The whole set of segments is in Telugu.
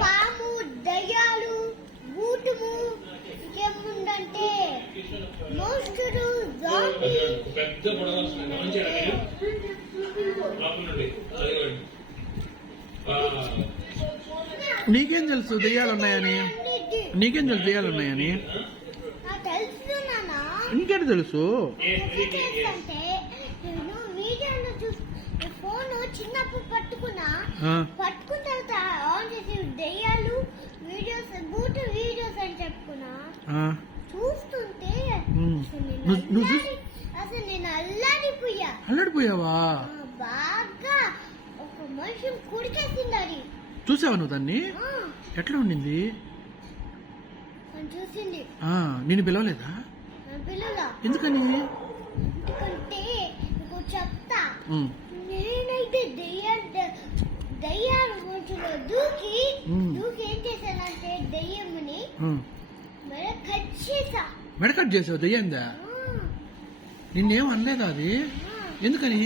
పాము దయ్యాలు భూతము ఇంకేముందంటే మోస్టుడు పెద్ద నీకేం తెలుసు దెయ్యాలు ఉన్నాయని? నీకేం తెలుసు దెయ్యాలు ఉన్నాయని? ఇంకేంటి తెలుసు? ఫోన్ చిన్నప్పుడు పట్టుకున్న తర్వాత ఆన్ చేసి దెయ్యాలు వీడియోస్ బూట్ వీడియోస్ అని చెప్పుకున్నా చూస్తుంటే అసలు నేను అల్లాడిపోయావా? బాగా ఒక మనిషి కుడికేసింది అది. చూసావా నువ్వు దాన్ని? ఎట్లా ఉండింది? చూసింది. నేను పిలవలేదా? ఎందుకని? ఎందుకంటే నీకు చెప్తా, నేనైతే దయ్యాల మనుషులు దూకి ఏం చేశానంటే దయ్యమ్మని మెడకట్ చేసావు. దయ్యందా? నిన్నేం అనలేదా అది? ఎందుకని?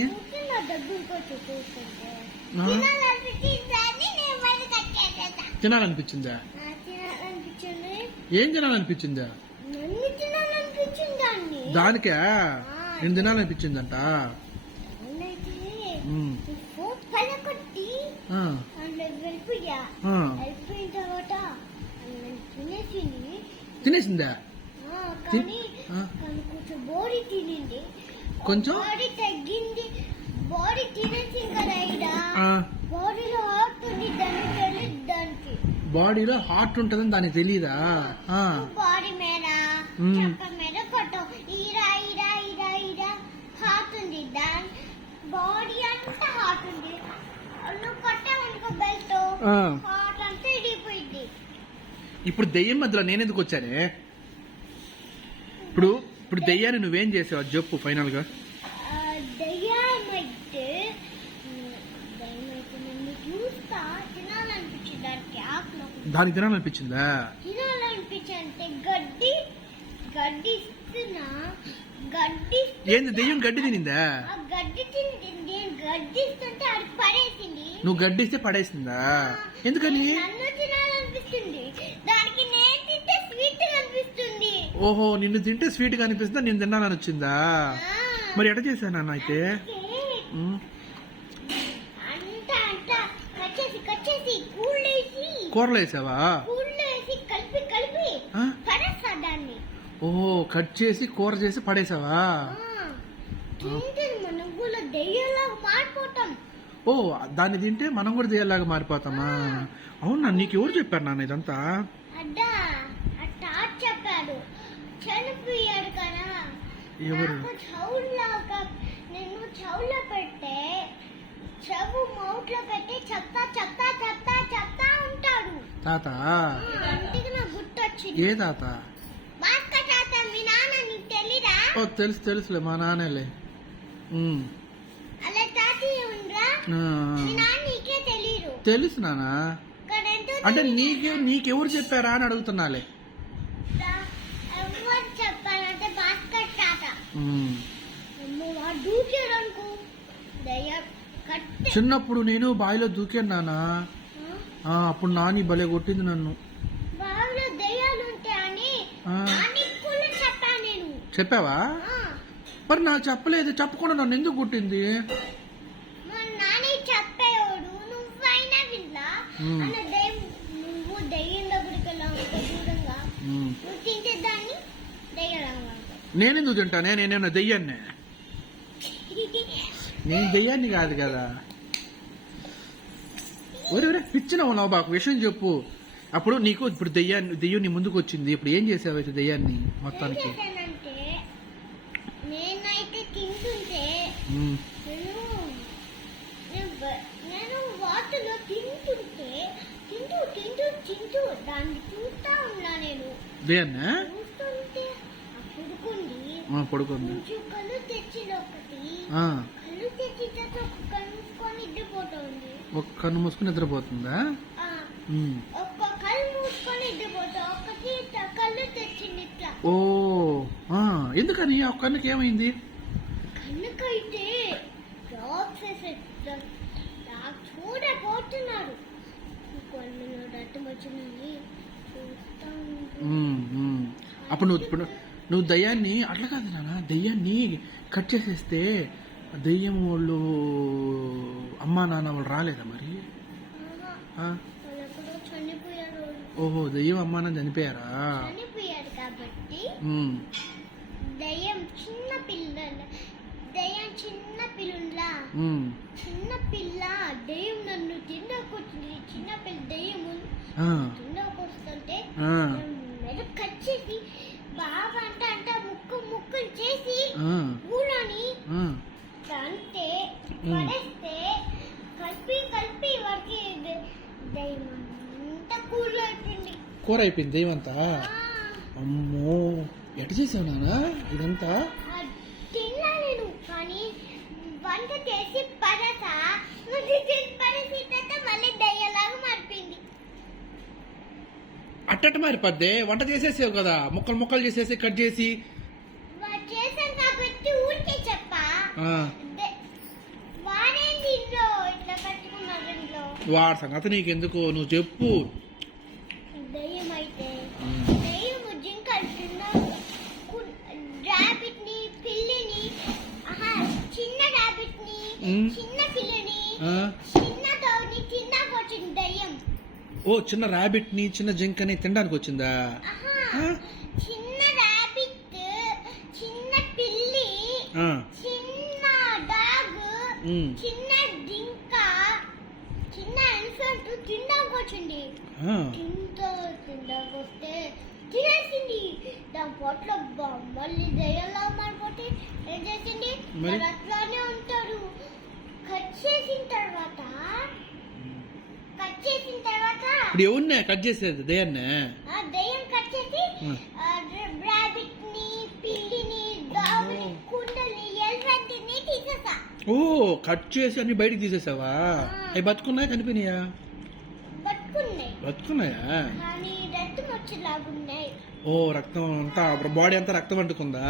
తినాలనిపించిందా? ఏం తినాలనిపించిందా? దానికే నేను తినాలనిపించిందంట. తినేసిందా? కొంచెం బాడీ తినింది, కొంచెం బాడీ తగ్గింది. బాడీ తినేసి బాడీలో హార్ట్ ఉంది, దానికి బాడీలో హార్ట్ ఉంటుందని దానికి తెలీదా? బాడీ మీద చెప్ప మీద కొట్టం ఈరా ఈరా ఈరా ఈరా హార్ట్ ఉంది, దాని బాడీ అంతా హార్ట్ ఉంది. నువ్వు కొట్టావనుకో బెల్ట్ హార్ట్ అంతా ఇడిగిపోయింది. ఇప్పుడు దెయ్యం మధ్యలో నేనెందుకు వచ్చానే? ఇప్పుడు దెయ్యాన్ని నువ్వేం చేసావు చెప్పు ఫైనల్ గా. దయ్యమైతే నన్ను చూస్తా తినాలనిపించింది, దానికి తినాలనిపించిందా? తినాలనిపించంటే గడ్డి ఇస్తున్నా. ఏంది దెయ్యం గడ్డి తినిందా? గడ్డి తింది, గడ్డి ఇస్తుంటే అది పడేసింది. నువ్వు గడ్డి ఇస్తే పడేసిందా? ఎందుకని? నన్ను తినాలనిపిస్తుంది, దానికి నేను తింటే స్వీట్ కనిపిస్తుంది. ఓహో, నిన్ను తింటే స్వీట్ గా అనిపిస్తుందా? నేను తినాలని వచ్చిందా? మరి ఎట చేశాను అన్న అయితే? కూరలో వేసావా? ఓహో, కట్ చేసి కూర చేసి పడేసావా? ఓ, దాన్ని తింటే మనం కూడా దెయ్యాలాగా మారిపోతామా? అవునా? నీకు ఎవరు చెప్పారు నాన్న ఇదంతా? చెప్పాడు, చనిపోయాడు కదా. ఎవరు? నేను చెవులో పెట్టే చెవు మౌట్లో పెట్టి చెప్తా చెప్తా చెప్తా చెప్తా ఉంటాడు తాత. అందుకే నాకు గుర్తొచ్చింది. ఏ తాత? భాస్కర్ తాత. మీ నాన్న నీకు తెలీదా? ఓ, తెలుసులే, మా నాన్నలే. అలా తాతయ్య ఉండరా? మీ నాన్న నీకే తెలీదు. తెలుసు నాన్న. అంటే నీకెవరు చెప్పారా అని అడుగుతున్నాలే. ఎవరు చెప్పారంటే భాస్కర్ తాత. దూకారనుకో చిన్నప్పుడు నేను బావిలో దూకాను నాన్న. అప్పుడు నాని భలే కొట్టింది నన్ను. బావిలో దయ్యాలు ఉంటాయని చెప్పాను నేను. చెప్పావా? మరి నాకు చెప్పలేదు. చెప్పకుండా నన్ను ఎందుకు కొట్టింది? నాని చెప్పేవాడు, నువ్వైనా విన్నా. నువ్వు దయ్యం దగ్గరికి వెళ్ళావు దూరంగా, నువ్వు తింటే దాన్ని దయ్యాలంగా. నేనెందుకు తింటానే? నేనేమన్నా దెయ్యాన్ని? నేను దెయ్యాన్ని కాదు కదా. ఒరే పిచ్చినావు నా బాకు, విషయం చెప్పు. అప్పుడు నీకు ఇప్పుడు దెయ్యం నీ ముందుకు వచ్చింది. ఇప్పుడు ఏం చేసావు అయితే దెయ్యాన్ని మొత్తానికి? నేనైతే తింటుంటే నేను వాటిలో తింటుంటే తింటూ దాన్ని చూస్తా ఉన్నా. నేను దెయ్యాన్ని చూస్తుంటే పడుకుంది. కళ్ళు తెచ్చింది ఒకటి. కళ్ళు తెచ్చి కళ్ళు మూసుకొని నిద్రపోతుంది. ఒక కన్ను మూసుకొని నిద్రపోతుందా? ఒక్క కళ్ళు మూసుకొని నిద్రపోతా. ఒకటి కళ్ళు తెచ్చింది ఇట్లా. ఓ, ఎందుకని? ఆ కన్నుకి ఏమైంది? కన్నుకైతే చూడబోతుంది వచ్చినాయి చూస్తా అప్పుడు నువ్వు దయ్యాన్ని అట్లా కాదు నాన్న, దయ్యాన్ని కట్ చేసేస్తే దయ్యం వాళ్ళు అమ్మా నాన్న వాళ్ళు రాలేదా మరి? ఆ? వాళ్ళెక్కడో చనిపోయారు. ఓహో, దయ్యం అమ్మా నాన్న చనిపోయారా? చనిపోయారు కాబట్టి ఉమ్, దయ్యం చిన్న పిల్లలా ఉమ్, చిన్న పిల్ల దయ్యం నన్ను తిన్నకొచ్చింది. చిన్న పిల్ల దయ్యం ఆ, తిన్నకొస్తుంటే ఆ, మెడ కట్ చేసి బాగా అంట ముక్కలు చేసి ఆ, ఊరని ఆ. అంటే పడేస్తే కలిపి వాడికి దయ్యం అంతా కూర అయిపోయింది. కూర అయిపోయింది దయ్యం అంతా? అమ్మో, ఎట చేసావు నాన్న ఇదంతా? తిన్నా నేను, కానీ వంట చేసి పడేసి తర్వాత మళ్ళీ దయ్యలాగా మారిపోయింది. అట్టట మారిపోద్దే, వంట చేసేసావు కదా, ముక్కలు చేసేసి కట్ చేసి. చేశాను కాబట్టి ఊరికే చెప్పా. ఆ, వాడేంటి ఇంట్లో ఇట్లా కట్టుకున్నాడు ఇంట్లో. వాడి సంగతి నీకెందుకు, నువ్వు చెప్పు. దయ్యం అయితే దయ్యం జింకలు ర్యాబిట్ ని పిల్లిని చిన్న ర్యాబిట్ ని చిన్న పిల్లిని ఆ? చిన్న దోని తిన్నాకొచ్చింది దయ్యం. ఓ, చిన్న ర్యాబిట్ ని చిన్న జింకని తినడానికి వచ్చిందా? ఆ? చిన్న ర్యాబిట్ చిన్న పిల్లి ఆ, చిన్న డాగ్ ఉమ్, చిన్న జింక చిన్న ఎలిఫెంట్ తిన్నాకొచ్చింది. ఆ. తిందాకొస్తే తినేసింది. దాని పొట్లో మళ్ళీ దయ్యంలా మారిపోతే ఏం చేసింది? మరి? మరి అట్లానే ఉంటారు. కట్ చేసిన తర్వాత ఇప్పుడు ఎవరినే కట్ చేసేది, దయ్యాన్నే? ఆ దయ్యం కట్ చేసి రాబిట్ ని పిల్లిని డాగ్ని కుండల్ని ఎలిఫెంట్ ని తీసేసా. ఓ, కట్ చేసి అన్ని బయటికి తీసేసావా? అవి బతుకున్నాయా కనిపినాయా? బతుకున్నాయా? కానీ రక్తం వచ్చేలాగున్నాయి. ఓ, రక్తం అంతా బాడీ అంతా రక్తం అంటుకుందా?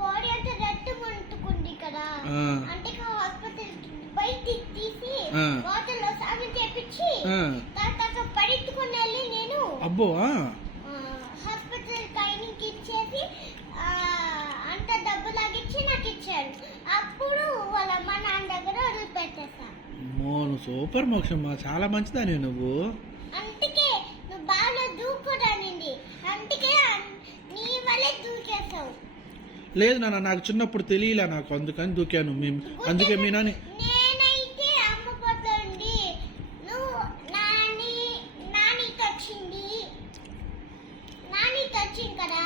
బాడీ అంతా రక్తం అంటుకుంది కదా. ఆ. అంటే హాస్పిటల్ బయటికి తీసి ఆ. వాటర్ లో స్నానం చేపించి ఆ. తర్వాత పరిగెత్తుకుని వెళ్ళి నేను అబ్బో, ఆ. హాస్పిటల్ క్లీనిక్ ఇచ్చేసి అంత డబ్బు లాగిచ్చి నాకు ఇచ్చారు. అప్పుడు వాళ్ళ అమ్మ నాన్న దగ్గర వదిలిపెట్టేసా. నువ్వు సూపర్ మోక్షమ్మా, చాలా మంచిదాని నువ్వు. అందుకే నువ్వు బాగా దూకురానింది, అందుకే నీ వల్లే దూకేసావు. లేదు నాన్న, నాకు చిన్నప్పుడు తెలియలే, నాకు అందుకని దూకాను. అందుకే మీ నాని నేనైతే అమ్మ పొద్దుండి నువ్వు నానితో వచ్చింది కదా.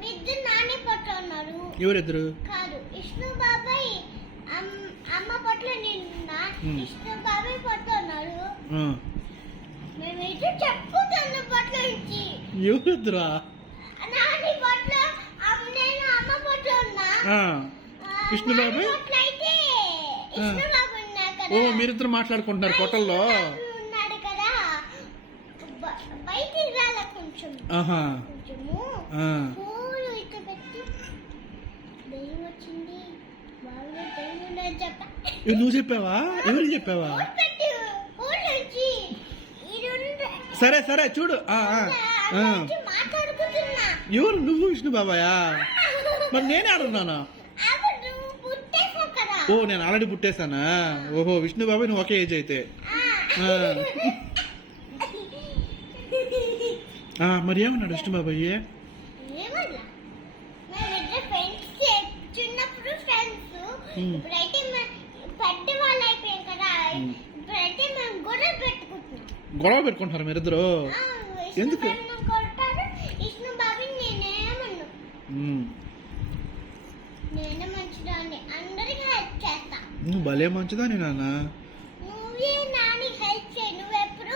మీ ఇద్దరు నాని పొట్టు ఉన్నారు. ఎవరిద్దరు? కాదు, విష్ణు బాబాయ్ అమ్మ పొట్లు నిన్న విష్ణు బాబాయ్ పొట్టు ఉన్నారు. మేము ఇటు చెప్పుకున్నాను పొట్లు ఇచ్చి. ఎవరిద్దరా? నాని పొట్లు నేను అమ్మ పొట్లు ఉన్నా. విష్ణు బాబాయ్ అయితే విష్ణు బాబు ఉన్నా కదా. ఓ, మీరిద్దరు మాట్లాడుకుంటున్నారు పొట్టల్లో. ఉన్నాడు కదా, బయటికి రాలే కొంచెము పూలు ఇట్లా పెట్టి దయ్యం వచ్చింది బాగా దయ్యం ఉన్నది చెప్పా. నువ్వు చెప్పావా? ఎవరికి చెప్పావా? పెట్టు పూలు వచ్చి సరే సరే చూడు. మాట్లాడుకుంటున్నా. ఎవరు నువ్వు? విష్ణు బాబాయా? మరి నేనే ఆడున్నానా? నువ్వు పుట్టేసావు కదా. ఓ, నేను ఆల్రెడీ పుట్టేశానా? ఓహో, విష్ణు బాబాయ్ నువ్వు ఒకే ఏజ్ అయితే. మరి ఏమన్నాడు విష్ణు బాబాయ్? ఏమన్నా మేమిద్దరు ఫ్రెండ్స్, చిన్నప్పుడు ఫ్రెండ్స్. ఇప్పుడైతే పెద్ద వాళ్ళు అయిపోయాం కదా. ఇప్పుడైతే మేము గొడవ పెట్టుకుంటున్నారు మీరిద్దరు? ఎందుకు? కొడతారు విష్ణు బాబు. నేనేమన్నా నేనే మంచిదాన్ని, అందరికి హెల్ప్ చేస్తా. నువ్వు భలే మంచిదాని నాన్న. నువ్వే నాని హెల్ప్ చేయి. నువ్వెప్పుడు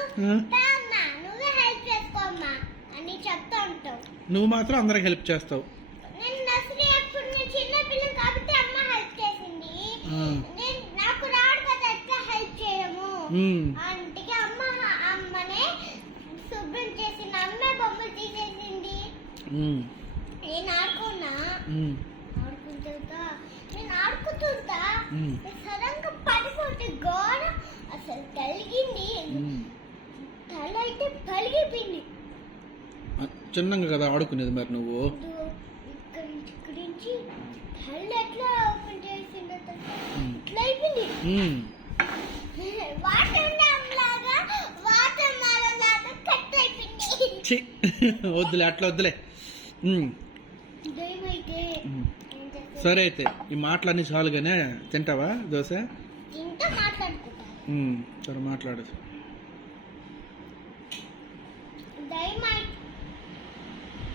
నువ్వే హెల్ప్ చేసుకోమ్మా అని చెప్తా ఉంటావు. నువ్వు మాత్రం అందరికి హెల్ప్ చేస్తావు. నేను అసలు ఎప్పుడు చిన్న పిల్లలు కాబట్టి అమ్మ హెల్ప్ చేసింది. నాకు రాడు కదా ఎట్లా హెల్ప్ చేయము. అందుకే అమ్మనే శుభ్రం చేసింది. అమ్మే బొమ్మలు తీసేసింది. నేను ఆడుకుంటుంటా సడన్ గా పడిపోతే గోడ అసలు కలిగింది. తల అయితే పలిగిపోయింది. చిన్నగా కదా ఆడుకునేది మరి నువ్వు. ఇక్కడ నుంచి హల్ ఎట్లా ఓపెన్ చేసిందో ఉమ్. ఇట్లా అయిపోయింది. ఉమ్. వాటర్ డ్యామ్ లాగా వాటర్ మెలన్ లాగా కట్ అయిపోయింది. ఛీ, వద్దులే అట్లా వద్దులే. ఉమ్. దయమైతే ఉమ్. సరే అయితే ఈ మాటలన్నీ చాలుగానే తింటావా దోశ? ఇంత మాట్లాడుకుంటా. సరే మాట్లాడు.